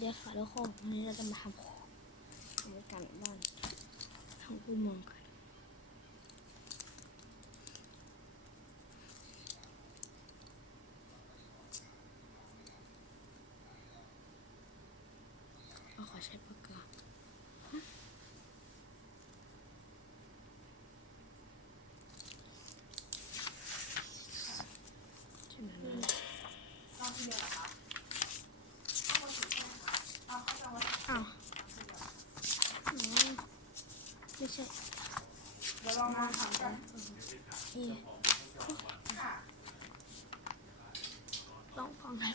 เดี๋ยวค่ะทุกคนวันนี้เราจะมาทำการบ้านทำคูมองกันเราขอใช้ปากกาใช่ไหมรอบที่เดียวเหรอคะอ้าวไม่ใช่เดี๋ยวลองมาทำกันต้องฟังนะ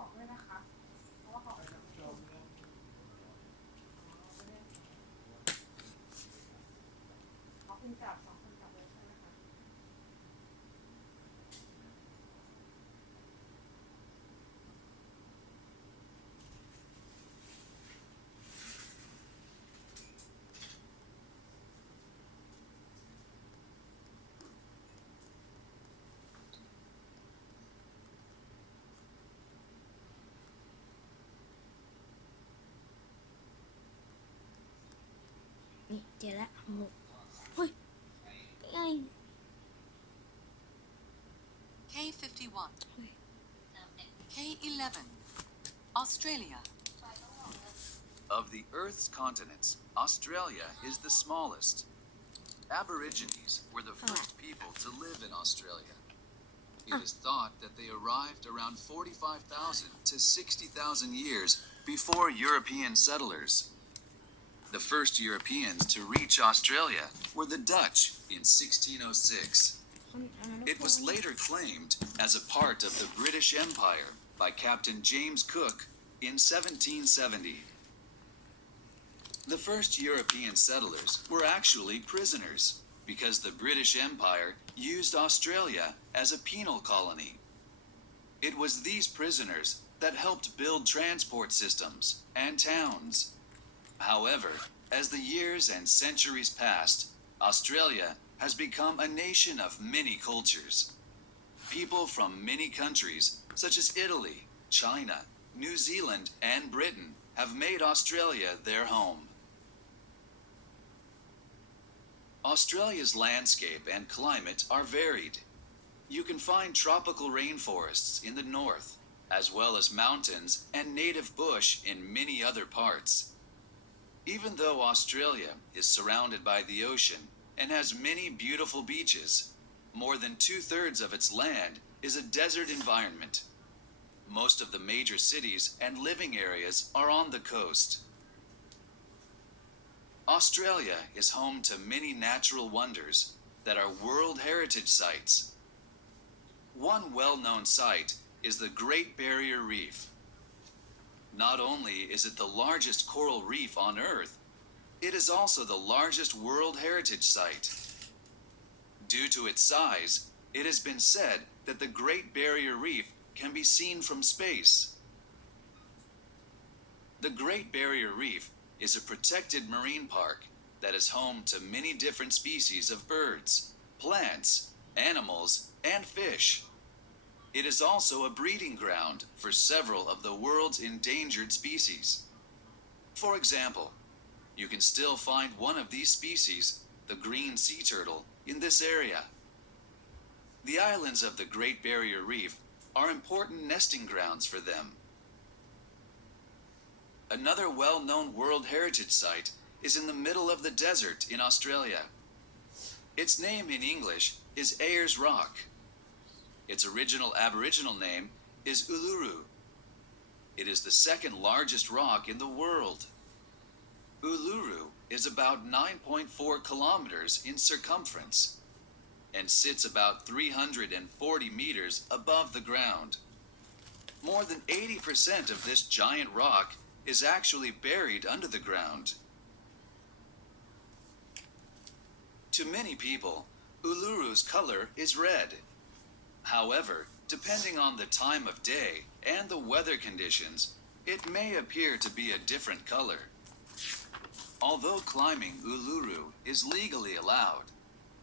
บอกด้วยนะคะเพราะว่าเขาคุณจับ2 คนจับเลยใช่ไหมคะนี่เจอแล้วหมกเฮ้ยไง K51 K11 Australia. Of the Earth's continents, Australia is the smallest. Aborigines were the first people to live in Australia. It is thought that they arrived around 45,000 to 60,000 years before European settlers. The first Europeans to reach Australia were the Dutch in 1606. It was later claimed as a part of the British Empire by Captain James Cook in 1770. The first European settlers were actually prisoners because the British Empire used Australia as a penal colony. It was these prisoners that helped build transport systems and towns. However, as the years and centuries passed, Australia has become a nation of many cultures. People from many countries, such as Italy, China, New Zealand, and Britain, have made Australia their home. Australia's landscape and climate are varied. You can find tropical rainforests in the north, as well as mountains and native bush in many other parts. Even though Australia is surrounded by the ocean and has many beautiful beaches, more than 2/3 of its land is a desert environment. Most of the major cities and living areas are on the coast. Australia is home to many natural wonders that are World Heritage Sites. One well-known site is the Great Barrier Reef. Not only is it the largest coral reef on Earth, it is also the largest World Heritage Site. Due to its size, it has been said that the Great Barrier Reef can be seen from space. The Great Barrier Reef is a protected marine park that is home to many different species of birds, plants, animals, and fish. It is also a breeding ground for several of the world's endangered species. For example, you can still find one of these species, the green sea turtle, in this area. The islands of the Great Barrier Reef are important nesting grounds for them. Another well-known World Heritage Site is in the middle of the desert in Australia. Its name in English is Ayers Rock. Its original Aboriginal name is Uluru. It is the second largest rock in the world. Uluru is about 9.4 kilometers in circumference and sits about 340 meters above the ground. More than 80% of this giant rock is actually buried under the ground. To many people, Uluru's color is red. However, depending on the time of day and the weather conditions, it may appear to be a different color. Although climbing Uluru is legally allowed,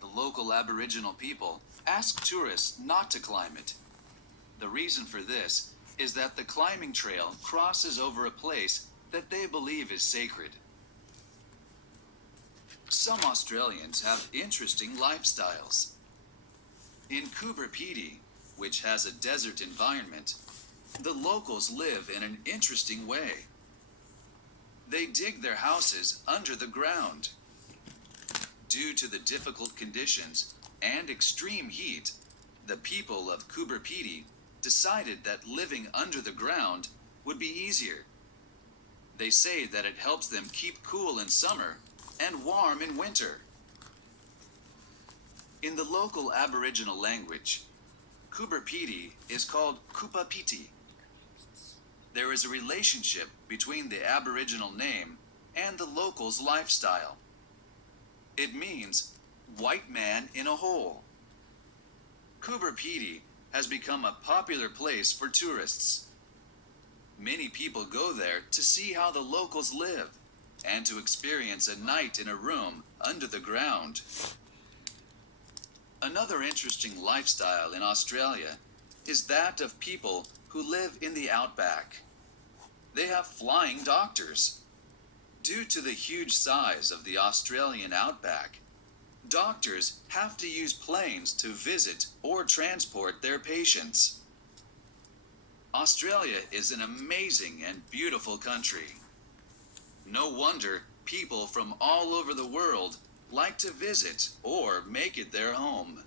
the local Aboriginal people ask tourists not to climb it. The reason for this is that the climbing trail crosses over a place that they believe is sacred. Some Australians have interesting lifestyles. In Coober Pedy, which has a desert environment, the locals live in an interesting way. They dig their houses under the ground. Due to the difficult conditions and extreme heat, the people of Coober Pedy decided that living under the ground would be easier. They say that it helps them keep cool in summer and warm in winter. In the local Aboriginal language, Coober Pedy is called Kupapiti. There is a relationship between the Aboriginal name and the locals' lifestyle. It means white man in a hole. Coober Pedy has become a popular place for tourists. Many people go there to see how the locals live and to experience a night in a room under the ground. Another interesting lifestyle in Australia is that of people who live in the outback. They have flying doctors. Due to the huge size of the Australian outback, doctors have to use planes to visit or transport their patients. Australia is an amazing and beautiful country. No wonder people from all over the world like to visit or make it their home.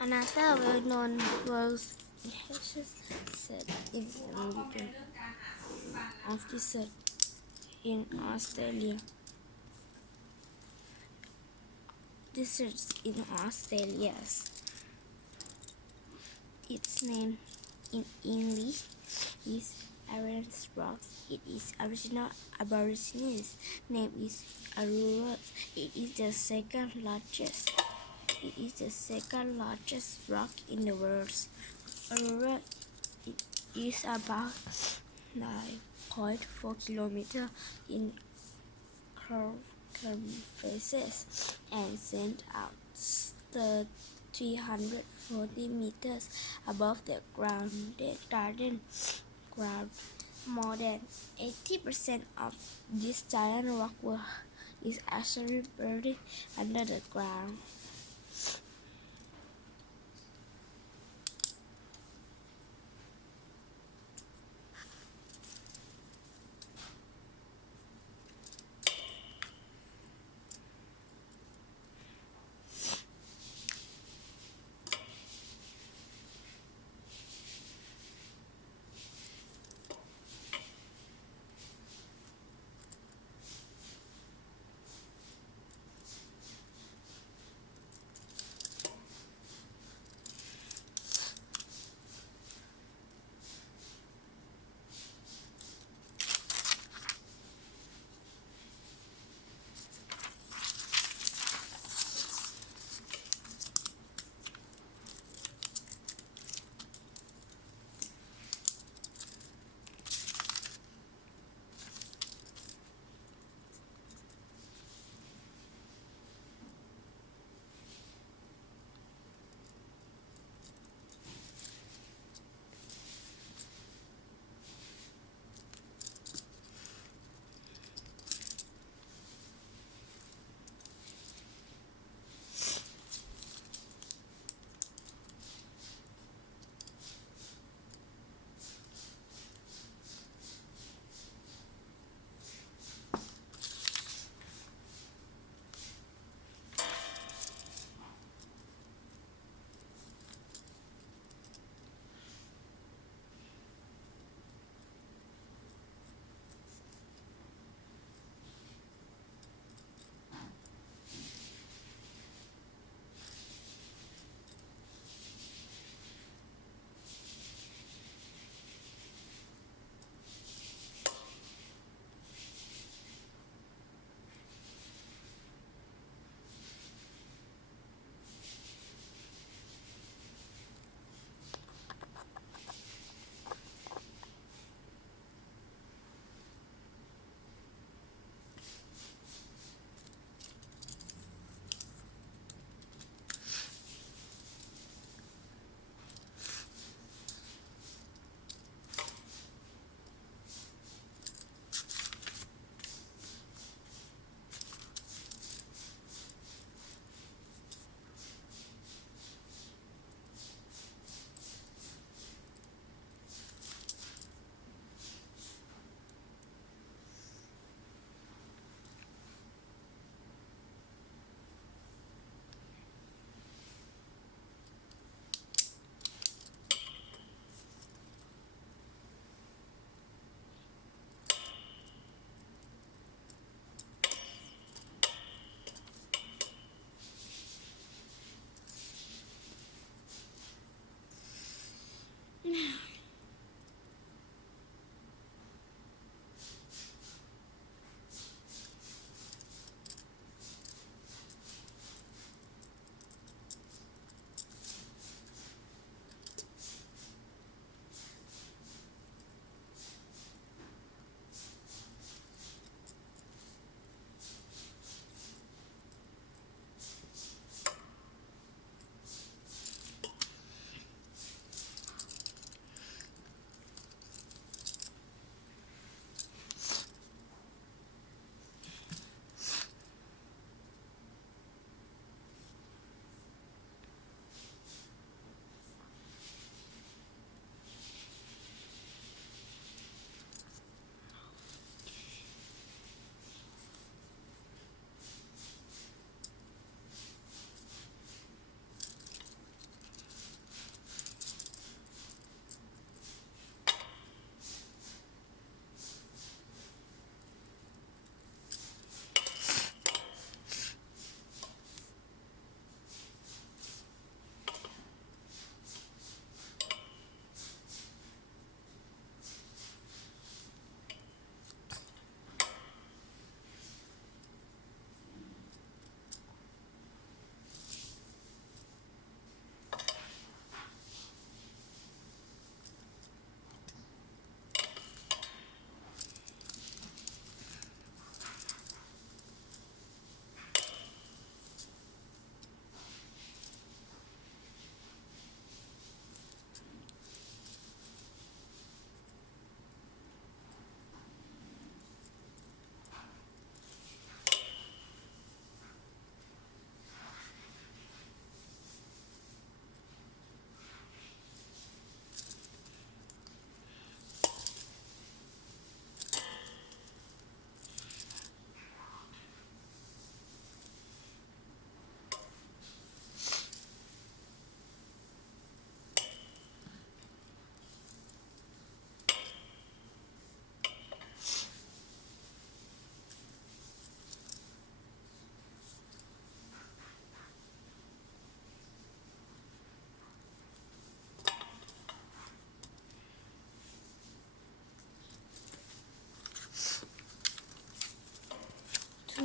Another well-known world's set in the middle of desert in Australia. Deserts in Australia. Its name in English is Aaron's Rocks. It is original Aborigines name is Arura. It is the second largest. It is the second largest rock in the world. Aurora is about 9.4 kilometers in circumference and sent out 340 meters above the ground. More than 80% of this giant rock is actually buried under the ground.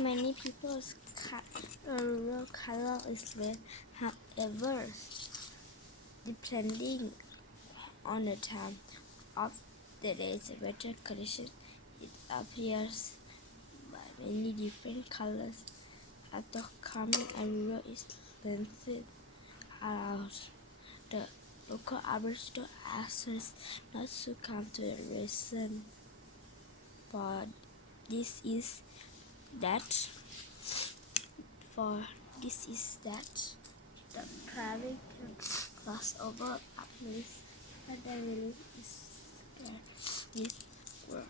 Many people's rural color is red. However, depending on the time of the day's weather condition, it appears by many different colors. After coming and rural is lengthened around, the local arbiter asks us not to come to the reason for this is that the traveling can cross over up means that the village is scarce with work.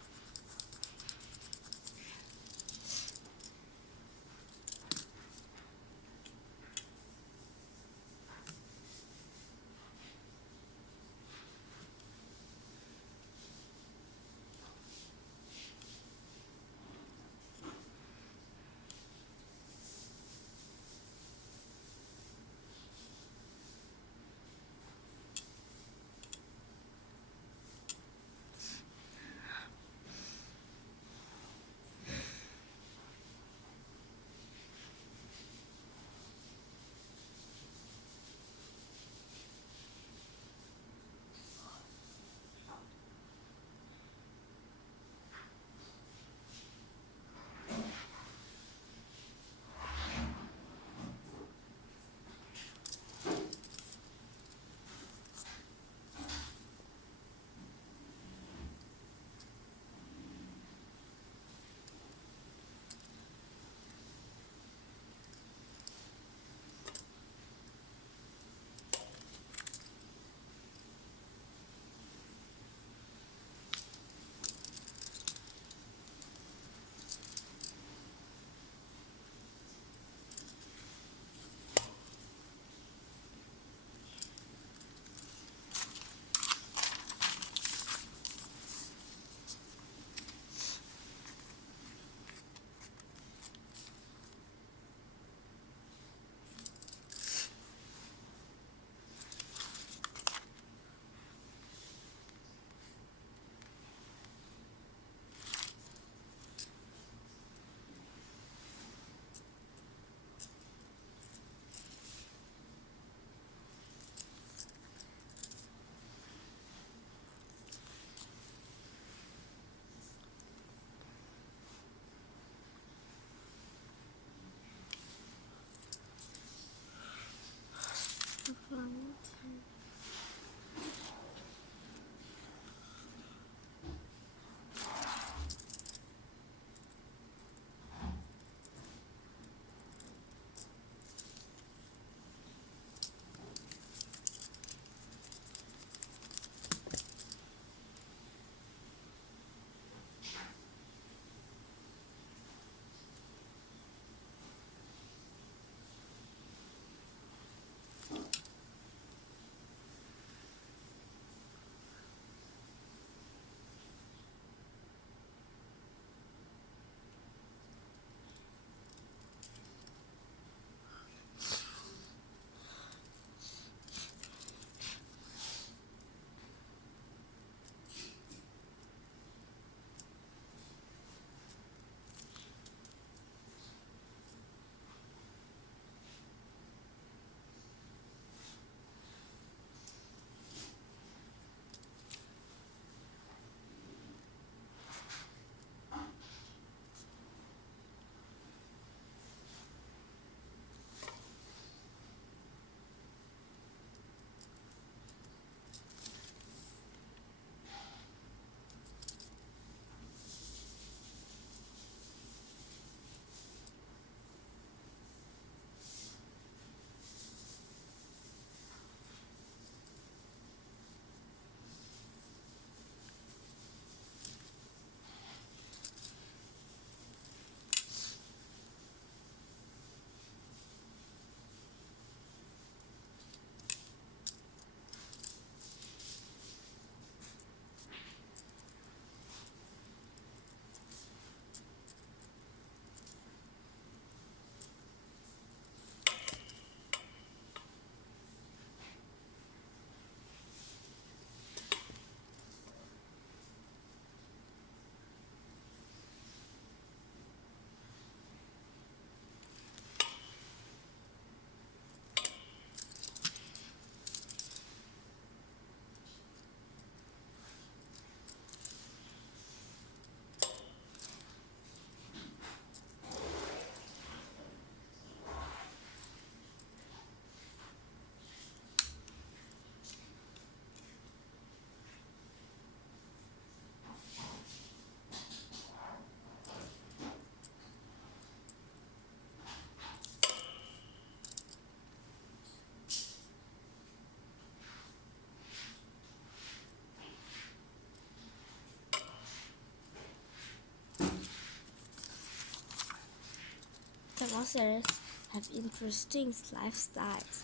Dinosaurs have interesting lifestyles.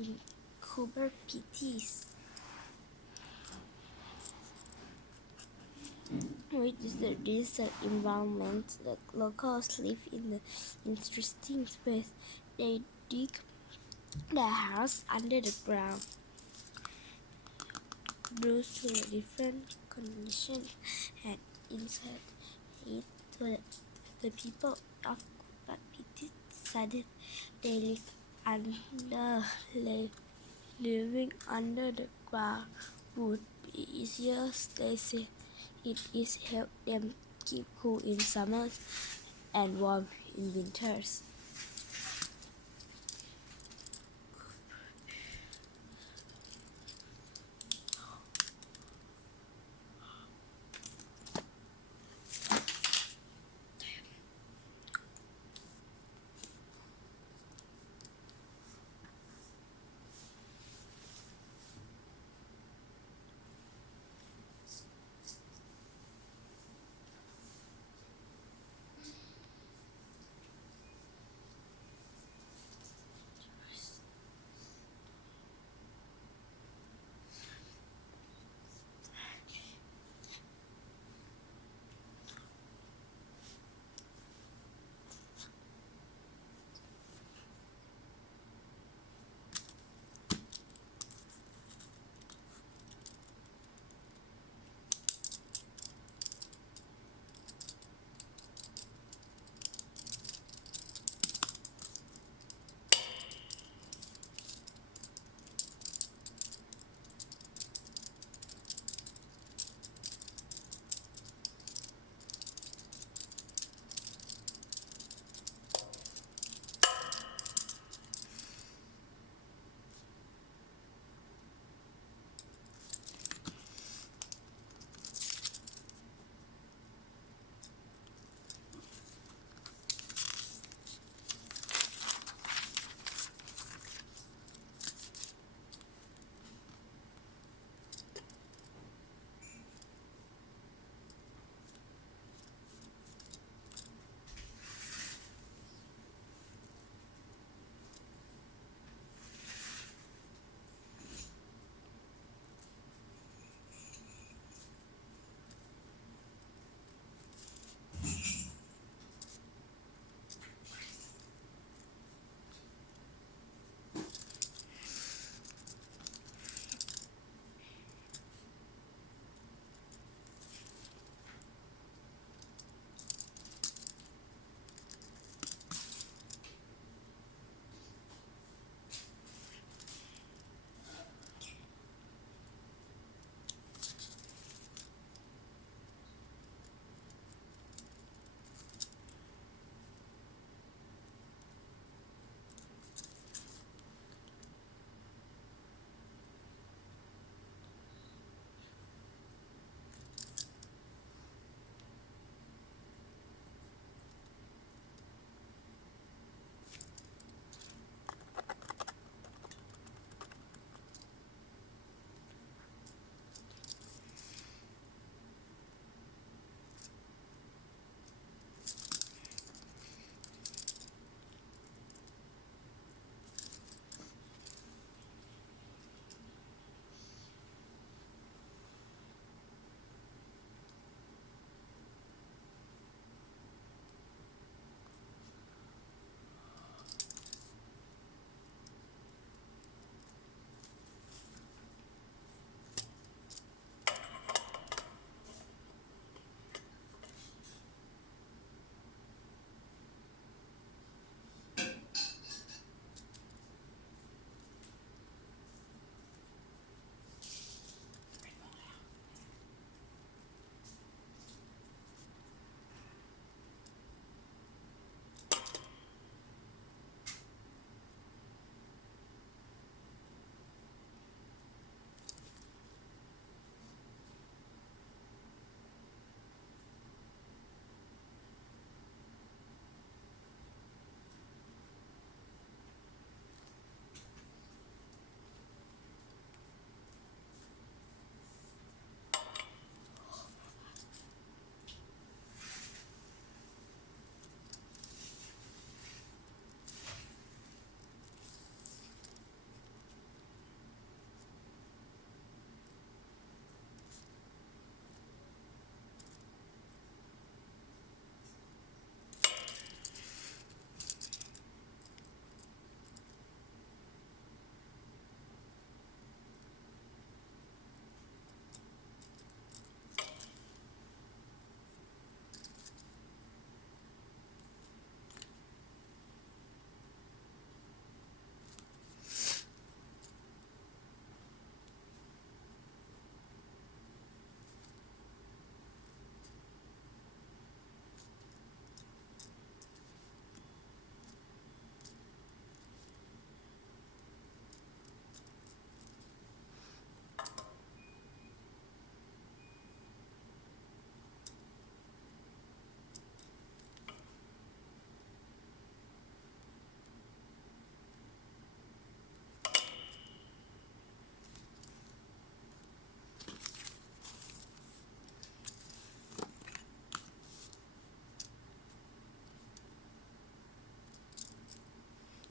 In Kubernetes, which is the desert environment, the locals live in the interesting space. They dig their house under the ground due to the different conditions and inside it to the people of Kubernetes decided they live under living under the ground would be easier. They say it is help them keep cool in summers and warm in winters.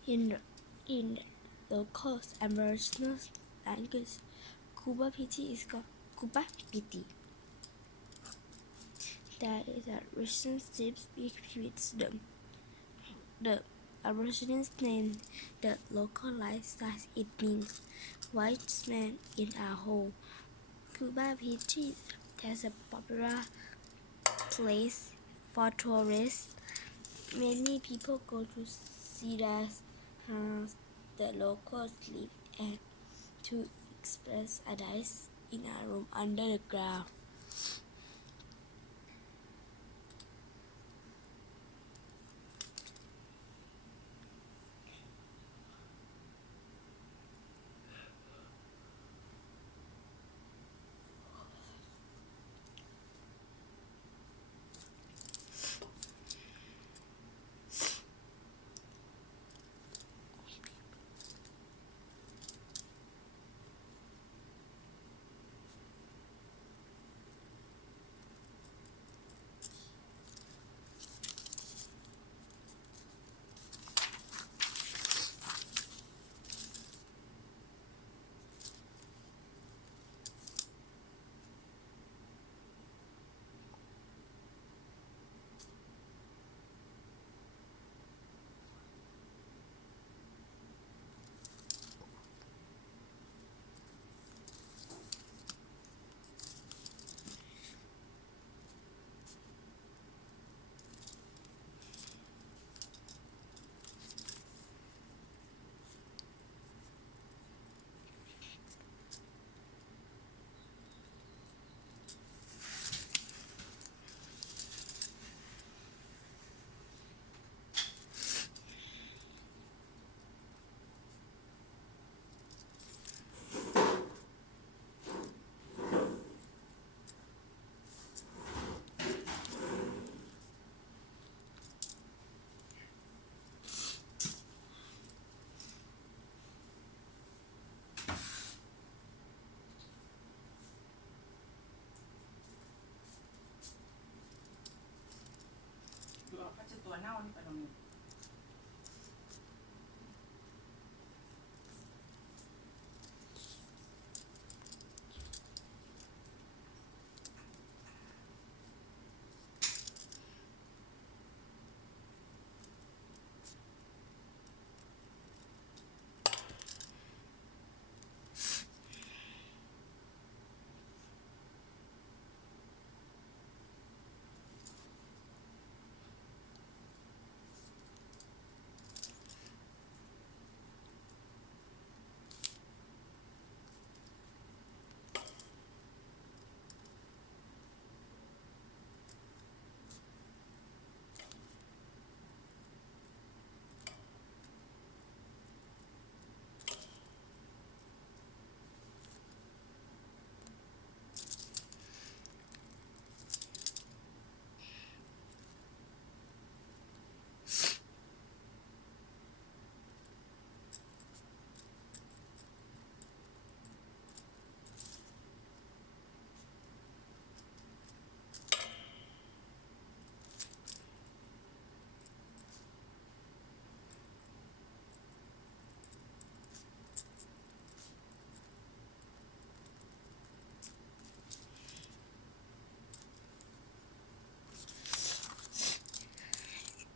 In the local Aboriginal language, Kuba Piti is called Kuba Piti. There is a relationship between them. The Aborigines named the local lifestyle. It means white man in a hole. Kuba Piti is a popular place for tourists. Many people go to see how the locals live and to express ideas in a room under the ground.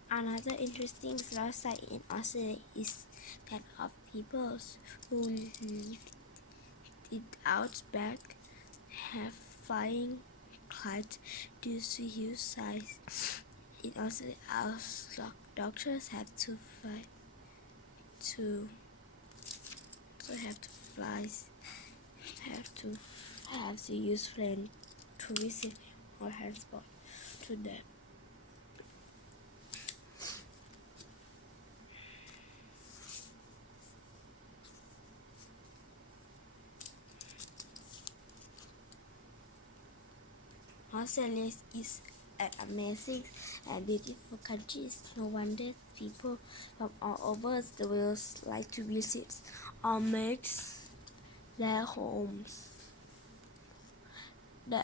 Another interesting lifestyle in Australia is that of people who live in outback have flying kites due to huge size. In Australia, our doctors have to fly to have to fly have to use plane to visit or transport to them. Australia is an amazing and beautiful country. No wonder people from all over the world like to visit or make their homes. The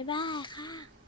บ๊ายบายค่ะ